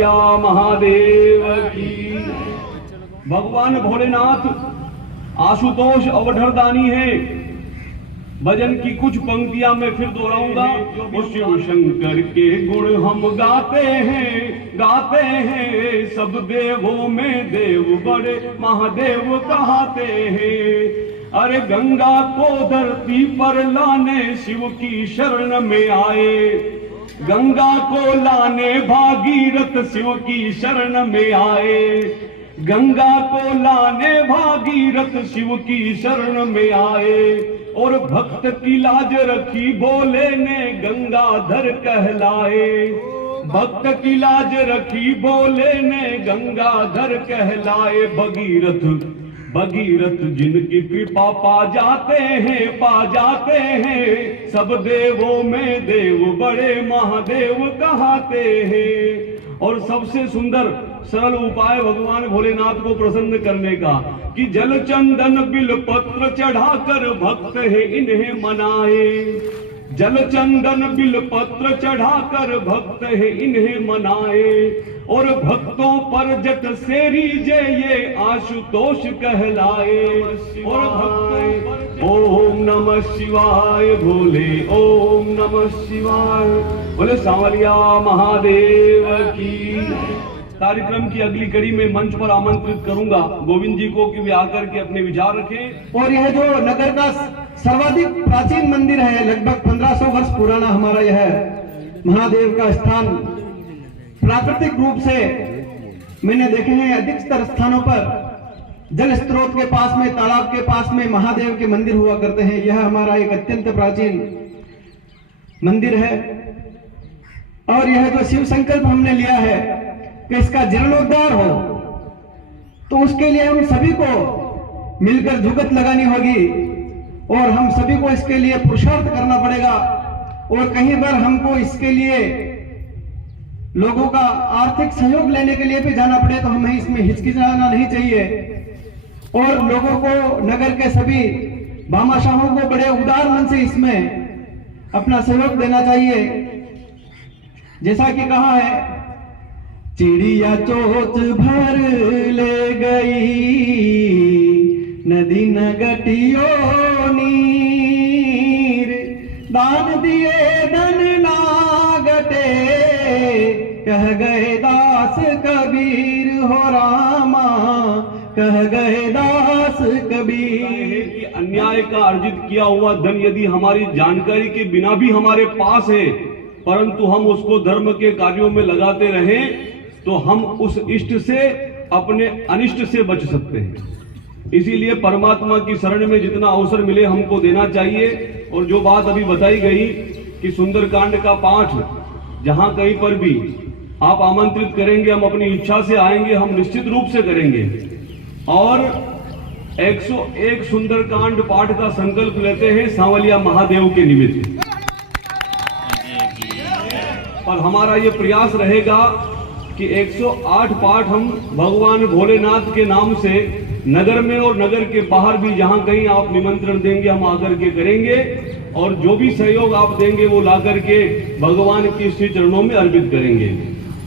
सांवलिया महादेव की। भगवान भोलेनाथ आशुतोष अवधरदानी है। भजन की कुछ पंक्तियां मैं फिर दोहराऊंगा। वो शिव शंकर के गुण हम गाते हैं, सब देवों में देव बड़े महादेव कहते हैं। अरे गंगा को धरती पर लाने शिव की शरण में आए, गंगा को लाने भागीरथ शिव की शरण में आए, गंगा को लाने भागीरथ शिव की शरण में आए। और भक्त की लाज रखी भोले ने गंगाधर कहलाए, भक्त की लाज रखी भोले ने गंगाधर कहलाए। भगीरथ जिनकी कृपा पा जाते हैं, सब देवों में देव बड़े महादेव कहते हैं। और सबसे सुंदर सरल उपाय भगवान भोलेनाथ को प्रसन्न करने का कि जल चंदन बिल पत्र चढ़ाकर भक्त है इन्हें मनाए, जल चंदन बिल पत्र चढ़ाकर भक्त है इन्हें मनाए। और भक्तों पर जट सेरी जय ये आशुतोष कहलाए। और भक्तों ओम नमः शिवाय भोले, ओम नमः शिवाय बोले सांवलिया महादेव की। कार्यक्रम की अगली कड़ी में मंच पर आमंत्रित करूंगा गोविंद जी को कि वे आकर के अपने विचार रखें। और यह जो नगर का सर्वाधिक प्राचीन मंदिर है, लगभग 1500 वर्ष पुराना हमारा यह महादेव का स्थान, प्राकृतिक रूप से मैंने देखे हैं अधिकतर स्थानों पर जल स्रोत के पास में, तालाब के पास में महादेव के मंदिर हुआ करते हैं। यह हमारा एक अत्यंत प्राचीन मंदिर है। और यह जो शिव संकल्प हमने लिया है कि इसका जीर्णोद्धार हो, तो उसके लिए हम सभी को मिलकर जुगत लगानी होगी और हम सभी को इसके लिए पुरुषार्थ करना पड़ेगा। और कहीं बार हमको इसके लिए लोगों का आर्थिक सहयोग लेने के लिए भी जाना पड़े तो हमें इसमें हिचकिचाना नहीं चाहिए। और लोगों को, नगर के सभी भामाशाहों को बड़े उदार मन से इसमें अपना सहयोग देना चाहिए। जैसा कि कहा है, चिड़िया चोच भर ले गई नदी नगटियो नीर, दान दिए धन नागटे कह गए दास कबीर हो रामा, कह गए दास कबीर। कि अन्याय का अर्जित किया हुआ धन यदि हमारी जानकारी के बिना भी हमारे पास है, परंतु हम उसको धर्म के कार्यों में लगाते रहें, तो हम उस इष्ट से, अपने अनिष्ट से बच सकते हैं। इसीलिए परमात्मा की शरण में जितना अवसर मिले हमको देना चाहिए। और जो बात अभी बताई गई कि सुंदरकांड का पाठ जहां कहीं पर भी आप आमंत्रित करेंगे, हम अपनी इच्छा से आएंगे, हम निश्चित रूप से करेंगे। और 101 सुंदरकांड पाठ का संकल्प लेते हैं सांवलिया महादेव के निमित्त। और हमारा ये प्रयास रहेगा कि 108 पाठ हम भगवान भोलेनाथ के नाम से नगर में और नगर के बाहर भी जहां कहीं आप निमंत्रण देंगे हम आकर के करेंगे। और जो भी सहयोग आप देंगे वो ला करके भगवान के श्री चरणों में अर्पित करेंगे।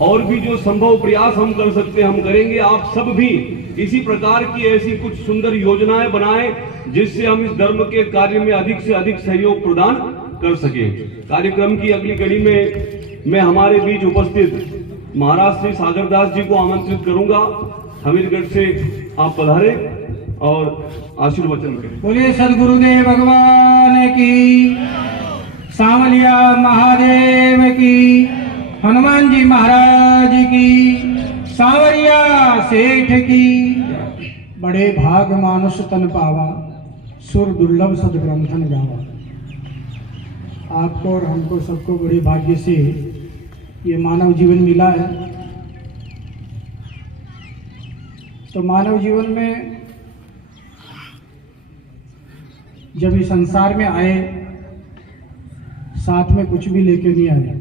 और भी जो संभव प्रयास हम कर सकते हैं हम करेंगे। आप सब भी इसी प्रकार की ऐसी कुछ सुंदर योजनाएं बनाएं जिससे हम इस धर्म के कार्य में अधिक से अधिक सहयोग प्रदान कर सकें। कार्यक्रम की अगली कड़ी में मैं हमारे बीच उपस्थित महाराज श्री सागरदास जी को आमंत्रित करूंगा। हमीरगढ़ से आप पधारे और आशीर्वचन करें। बोलिए सदगुरुदेव भगवान की, सांवलिया महादेव की, हनुमान जी महाराज की, सांवरिया सेठ की। बड़े भाग मानुष तन पावा, सुर दुर्लभ सदग्रंथन गावा। आपको और हमको सबको बड़े भाग्य से ये मानव जीवन मिला है। तो मानव जीवन में जब इस संसार में आए, साथ में कुछ भी लेके नहीं आए।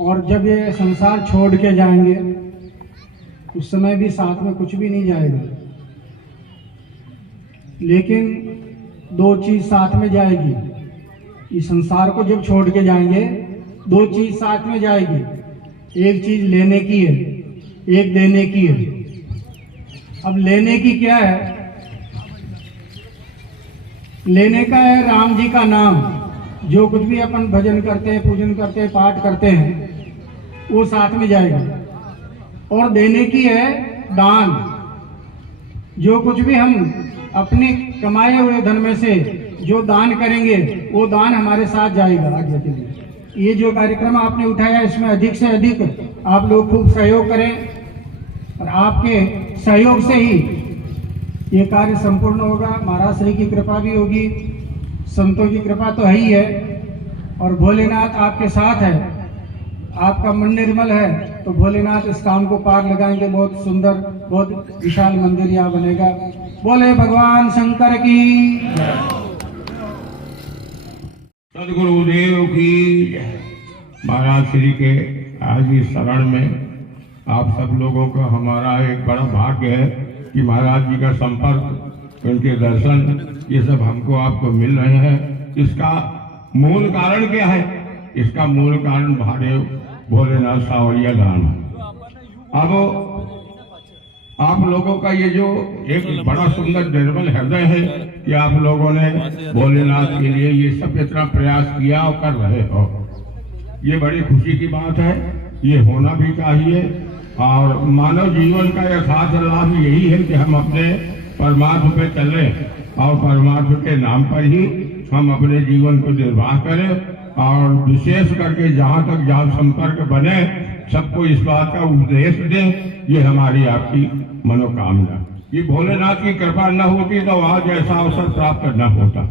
और जब ये संसार छोड़ के जाएंगे उस समय भी साथ में कुछ भी नहीं जाएगा। लेकिन दो चीज साथ में जाएगी। इस संसार को जब छोड़ के जाएंगे, दो चीज साथ में जाएगी। एक चीज लेने की है, एक देने की है। अब लेने की क्या है? लेने का है राम जी का नाम। जो कुछ भी अपन भजन करते हैं, पूजन करते हैं, पाठ करते हैं, वो साथ में जाएगा। और देने की है दान। जो कुछ भी हम अपने कमाए हुए धन में से जो दान करेंगे, वो दान हमारे साथ जाएगा आगे के लिए। ये जो कार्यक्रम आपने उठाया, इसमें अधिक से अधिक आप लोग खूब सहयोग करें, और आपके सहयोग से ही ये कार्य संपूर्ण होगा। महाराज श्री की कृपा भी होगी, संतों की कृपा तो है ही है, और भोलेनाथ आपके साथ है। आपका मन निर्मल है तो भोलेनाथ इस काम को पार लगाएंगे। बहुत सुंदर, बहुत विशाल मंदिर यहाँ बनेगा। बोले भगवान शंकर की। सदगुरुदेव की जय। महाराज श्री के आज इस शरण में आप सब लोगों का हमारा एक बड़ा भाग्य है कि महाराज जी का संपर्क, उनके दर्शन, ये सब हमको आपको मिल रहे हैं। इसका मूल कारण क्या है? इसका मूल कारण महादेव भोलेनाथ सावरिया धाम है। अब आप लोगों का ये जो एक बड़ा सुंदर निर्मल हृदय है कि आप लोगों ने भोलेनाथ के लिए ये सब इतना प्रयास किया और कर रहे हो, ये बड़ी खुशी की बात है। ये होना भी चाहिए। और मानव जीवन का यथार्थ लाभ यही है कि हम अपने परमार्थ पे चलें और परमार्थ के नाम पर ही हम अपने जीवन को निर्वाह करें। और विशेष करके जहाँ तक जान संपर्क बने, सबको इस बात का उपदेश दें, ये हमारी आपकी मनोकामना। ये भोलेनाथ की कृपा न होती तो आज ऐसा अवसर प्राप्त न होता।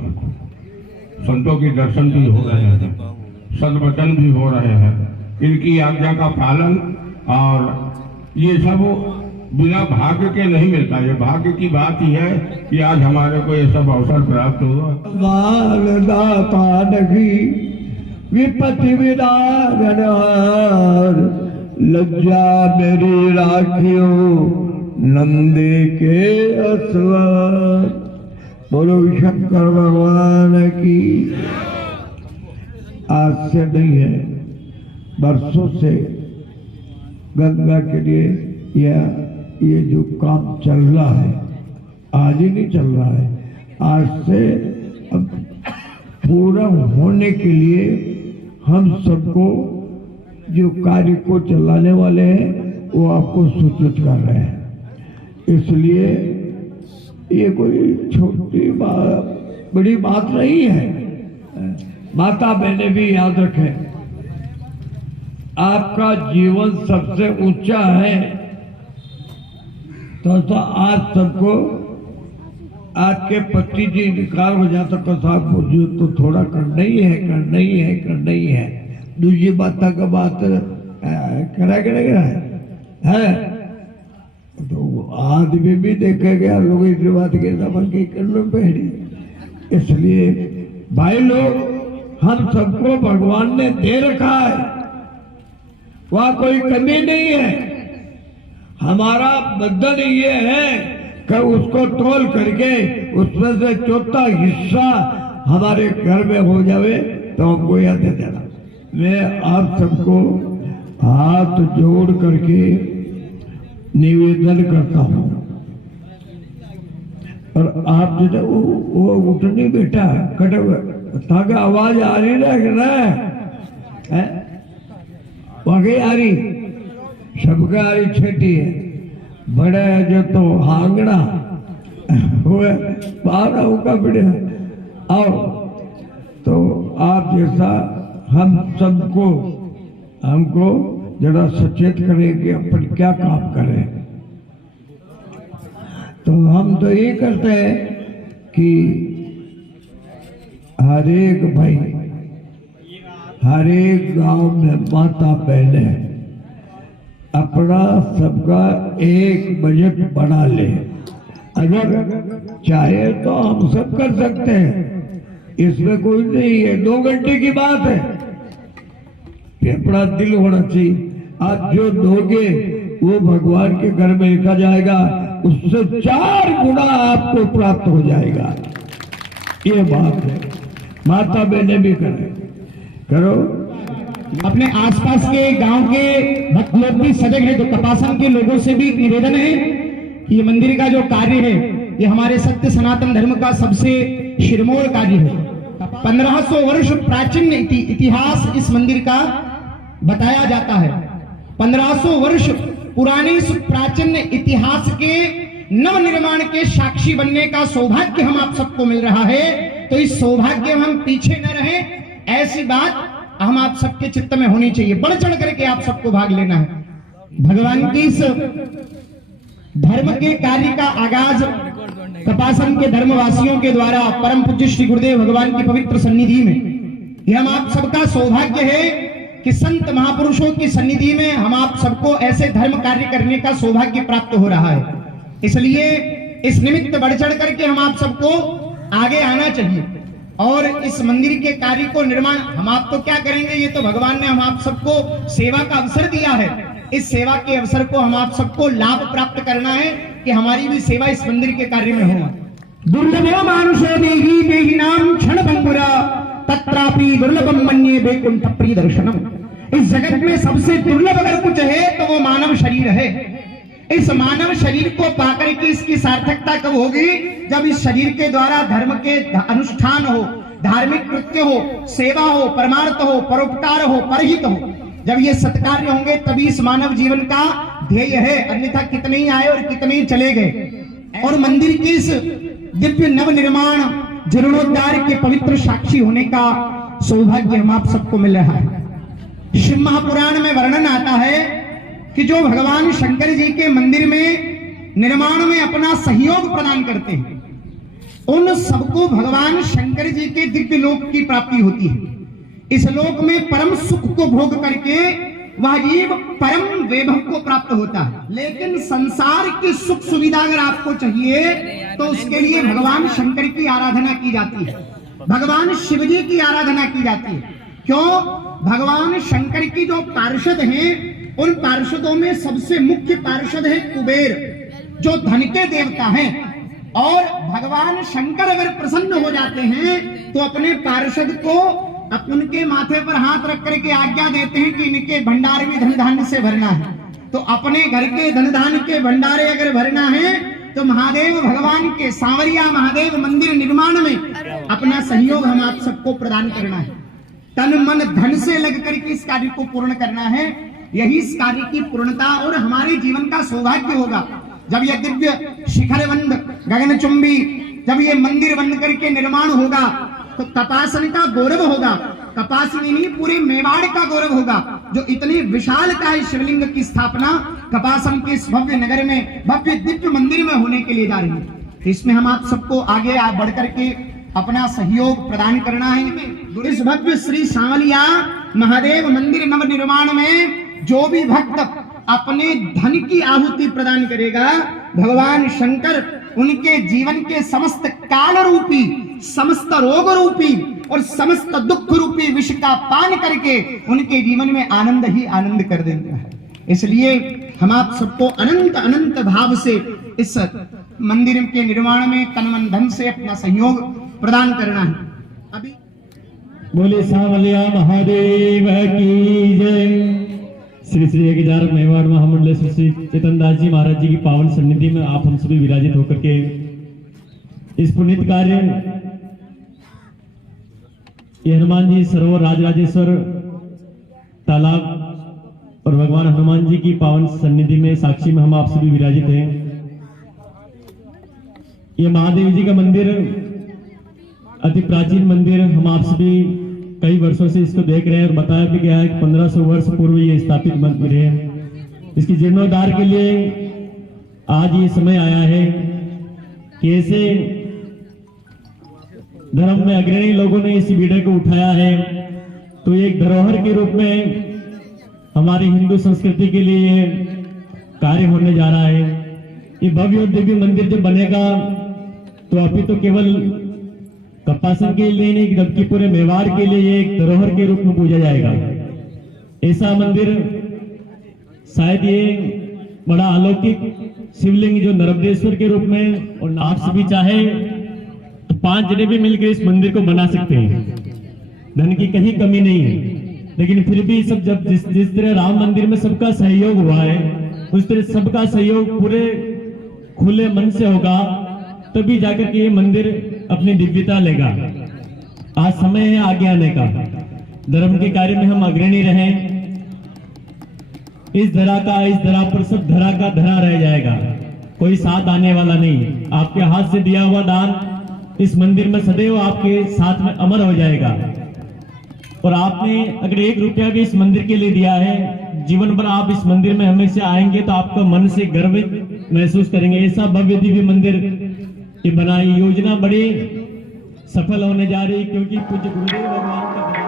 संतों के दर्शन भी हो रहे हैं, सद्वचन भी हो रहे हैं, इनकी आज्ञा का पालन, और ये सब बिना भाग्य के नहीं मिलता। ये भाग्य की बात ही है कि आज हमारे को ये सब अवसर प्राप्त हुआ। दाता नगी विपत्ति विदार, लज्जा मेरी राखियो नंदे के असवार। बोलो शंकर भगवान की। आज से नहीं है, बरसों से गंगा के लिए ये जो काम चल रहा है, आज ही नहीं चल रहा है। आज से अब पूरा होने के लिए हम सबको जो कार्य को चलाने वाले हैं वो आपको सूचित कर रहे हैं। इसलिए ये कोई छोटी बात, बड़ी बात नहीं है। माता बहनें भी याद रखें, आपका जीवन सबसे ऊंचा है। तो आज सबको आपके पति जी निकाल हो जाता कथा पूछो तो थोड़ा करना ही है, करना ही है, करना ही है। दूसरी बात का बात करा करेगा है तो आदमी भी देखे गया लोग इस बात के दमन की करने पहली। इसलिए भाई लोग, हम सबको भगवान ने दे रखा है, वहां कोई कमी नहीं है। हमारा बंधन ये है कि उसको तोल करके उसमें से चौथा हिस्सा हमारे घर में हो जावे तो हमको याद दे देना। मैं आप सबको हाथ जोड़ करके निवेदन करता हूँ, और आप जो वो उठ नहीं बैठा ताकि आवाज आ रही है वही आ रही, सबका आ रही छठी है। बड़ा है जो तो हांगड़ा हुए बावड़ा होगा बड़े आओ। तो आप जैसा हम सबको हमको जरा सचेत करें कि अपन क्या काम करें। तो हम तो ये करते हैं कि हर एक भाई, हर एक गांव में माता बहने अपना सबका एक बजट बना ले। अगर चाहे तो हम सब कर सकते हैं, इसमें कोई नहीं है। 2 घंटे की बात है, अपना दिल होना चाहिए। आप जो दोगे वो भगवान के घर में लिखा जाएगा, उससे 4 गुना आपको प्राप्त हो जाएगा। ये बात है, माता बहने भी करें, करो। अपने आसपास के गांव के भक्त लोग भी सजग है। तो कपासन के लोगों से भी निवेदन है कि ये मंदिर का जो कार्य है ये हमारे सत्य सनातन धर्म का सबसे शिरमोर कार्य है। 1500 वर्ष प्राचीन इतिहास इस मंदिर का बताया जाता है। 1500 वर्ष पुराने इस प्राचीन इतिहास के नव निर्माण के साक्षी बनने का सौभाग्य हम आप सबको मिल रहा है। तो इस सौभाग्य में हम पीछे न रहें, ऐसी बात हम आप सबके चित्त में होनी चाहिए। बढ़ चढ़ करके आप सबको भाग लेना है। भगवान की इस धर्म के कार्य का आगाज कपासन के धर्मवासियों के द्वारा परम पूज्य श्री गुरुदेव भगवान की पवित्र सन्निधि में, यह हम आप सबका सौभाग्य है कि संत महापुरुषों की सन्निधि में हम आप सबको ऐसे धर्म कार्य करने का सौभाग्य प्राप्त हो रहा है। इसलिए इस निमित्त बढ़ चढ़ करके हम आप सबको आगे आना चाहिए और इस मंदिर के कार्य को निर्माण हम आप तो क्या करेंगे, ये तो भगवान ने हम आप सबको सेवा का अवसर दिया है। इस सेवा के अवसर को हम आप सबको लाभ प्राप्त करना है कि हमारी भी सेवा इस मंदिर के कार्य में हो। दुर्लभो मानुषो देहि देहि नाम क्षण भंगुरा तत्रापि दुर्लभम मन्ये वैकुंठ प्रिय दर्शनम। इस जगत में सबसे दुर्लभ अगर कुछ है तो वो मानव शरीर है। इस मानव शरीर को पाकर के इसकी सार्थकता कब होगी, जब इस शरीर के द्वारा धर्म के अनुष्ठान हो, धार्मिक कृत्य हो, सेवा हो, परमार्थ हो, परोपकार हो, परहित हो। जब ये सत्कार्य होंगे तभी इस मानव जीवन का ध्येय है, अन्यथा कितने ही आए और कितने ही चले गए। और मंदिर की इस दिव्य नव निर्माण जीर्णोद्धार के पवित्र साक्षी होने का सौभाग्य हम आप सबको मिल रहा है। शिव महापुराण में वर्णन आता है कि जो भगवान शंकर जी के मंदिर में निर्माण में अपना सहयोग प्रदान करते हैं, उन सबको भगवान शंकर जी के दिव्य लोक की प्राप्ति होती है। इस लोक में परम सुख को भोग करके वह जीव परम वैभव को प्राप्त होता है। लेकिन संसार की सुख सुविधा अगर आपको चाहिए तो उसके लिए भगवान शंकर की आराधना की जाती है, भगवान शिव जी की आराधना की जाती है। क्यों? भगवान शंकर की जो पार्षद हैं, उन पार्षदों में सबसे मुख्य पार्षद है कुबेर, जो धन के देवता हैं। और भगवान शंकर अगर प्रसन्न हो जाते हैं तो अपने पार्षद को उनके माथे पर हाथ रख करके आज्ञा देते हैं कि इनके भंडार में धन धान्य से भरना है। तो अपने घर के धन धान्य के भंडारे अगर भरना है तो महादेव भगवान के सांवरिया महादेव मंदिर निर्माण में अपना सहयोग हम आप सबको प्रदान करना है। तन मन धन से लग करके इस कार्य को पूर्ण करना है। यही इस कार्य की पूर्णता और हमारे जीवन का सौभाग्य होगा जब यह दिव्य शिखरवंद गगनचुंबी जब ये मंदिर बन करके निर्माण होगा तो कपासन का गौरव होगा। कपासनी नहीं, पूरे मेवाड़ का गौरव होगा। जो इतने विशाल का शिवलिंग की स्थापना कपासन के इस भव्य नगर में भव्य दिव्य मंदिर में होने के लिए जा रही है। इसमें हम आप सबको आगे बढ़ करके अपना सहयोग प्रदान करना है। इस भव्य श्री सांवलिया महादेव मंदिर नव निर्माण में जो भी भक्त अपने धन की आहुति प्रदान करेगा, भगवान शंकर उनके जीवन के समस्त काल रूपी, समस्त रोग रूपी और समस्त दुख रूपी विष का पान करके उनके जीवन में आनंद ही आनंद कर देंगे। इसलिए हम आप सबको अनंत अनंत भाव से इस मंदिर के निर्माण में तन मन धन से अपना सहयोग प्रदान करना है। अभी बोले सांवलिया महादेव की जय। श्री श्री 11 मेवाड़ महामंडल श्री चेतन दास जी महाराज जी की पावन सन्निधि में आप हम सभी विराजित होकर के इस पुनीत कार्य ये हनुमान जी सरोवर राजराजेश्वर तालाब और भगवान हनुमान जी की पावन सन्निधि में साक्षी में हम आप सभी विराजित हैं। ये महादेव जी का मंदिर अति प्राचीन मंदिर, हम आप सभी कई वर्षों से इसको देख रहे हैं और बताया भी गया है कि 1500 वर्ष पूर्व ये स्थापित मंदिर है। इसकी जीर्णोद्धार के लिए आज ये समय आया है कि ऐसे धर्म में अग्रणी लोगों ने इस बीड़े को उठाया है तो एक धरोहर के रूप में हमारी हिंदू संस्कृति के लिए ये कार्य होने जा रहा है। ये भव्य और दिव्य मंदिर जब बनेगा तो अभी तो केवल कपासन के लिए नहीं बल्कि पूरे मेवाड़ के लिए एक धरोहर के रूप में पूजा जाएगा। ऐसा मंदिर शायद ये बड़ा अलौकिक शिवलिंग जो नर्मदेश्वर के रूप में, और आप सभी चाहे तो 5 जने भी मिलकर इस मंदिर को बना सकते हैं। धन की कहीं कमी नहीं है। लेकिन फिर भी सब जब जिस तरह राम मंदिर में सबका सहयोग हुआ है, उस तरह सबका सहयोग पूरे खुले मन से होगा, तभी जाकर के ये मंदिर अपनी दिव्यता लेगा। आज समय है आगे आने का। धर्म के कार्य में हम अग्रणी रहें। इस धरा पर सब धरा का धरा रह जाएगा, कोई साथ आने वाला नहीं। आपके हाथ से दिया हुआ दान इस मंदिर में सदैव आपके साथ में अमर हो जाएगा। और आपने अगर 1 रुपया भी इस मंदिर के लिए दिया है, जीवन भर आप इस मंदिर में हमेशा आएंगे तो आपका मन से गर्व महसूस करेंगे। ऐसा भव्य दिव्य मंदिर ये बनाई, योजना बड़ी सफल होने जा रही, क्योंकि पूज्य गुरुदेव भगवान का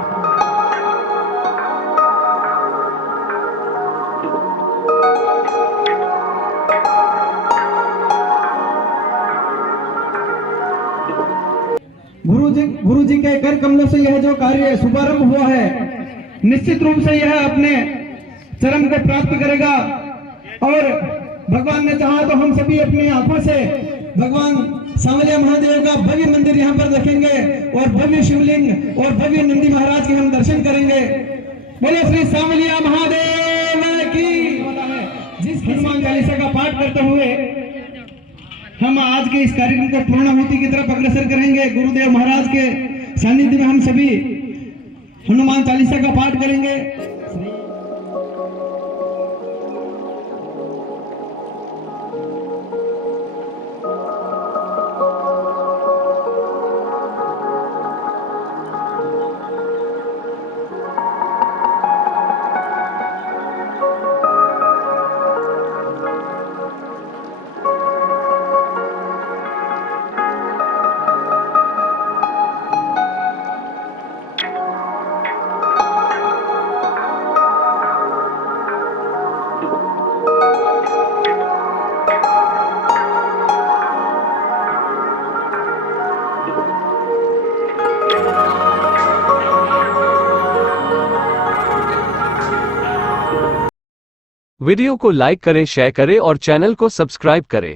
गुरु जी के कर कमलों से यह जो कार्य शुभारंभ हुआ है, निश्चित रूप से यह अपने चरम को प्राप्त करेगा। और भगवान ने चाहा तो हम सभी अपनी आंखों से भगवान सांवलिया महादेव का भव्य मंदिर यहाँ पर देखेंगे और भव्य शिवलिंग और भव्य नंदी महाराज के हम दर्शन करेंगे। बोले श्री सांवलिया महादेव की। जिस हनुमान चालीसा का पाठ करते हुए हम आज के इस कार्यक्रम को पूर्णाहुति की तरफ अग्रसर करेंगे। गुरुदेव महाराज के सानिध्य में हम सभी हनुमान चालीसा का पाठ करेंगे। वीडियो को लाइक करें, शेयर करें और चैनल को सब्सक्राइब करें।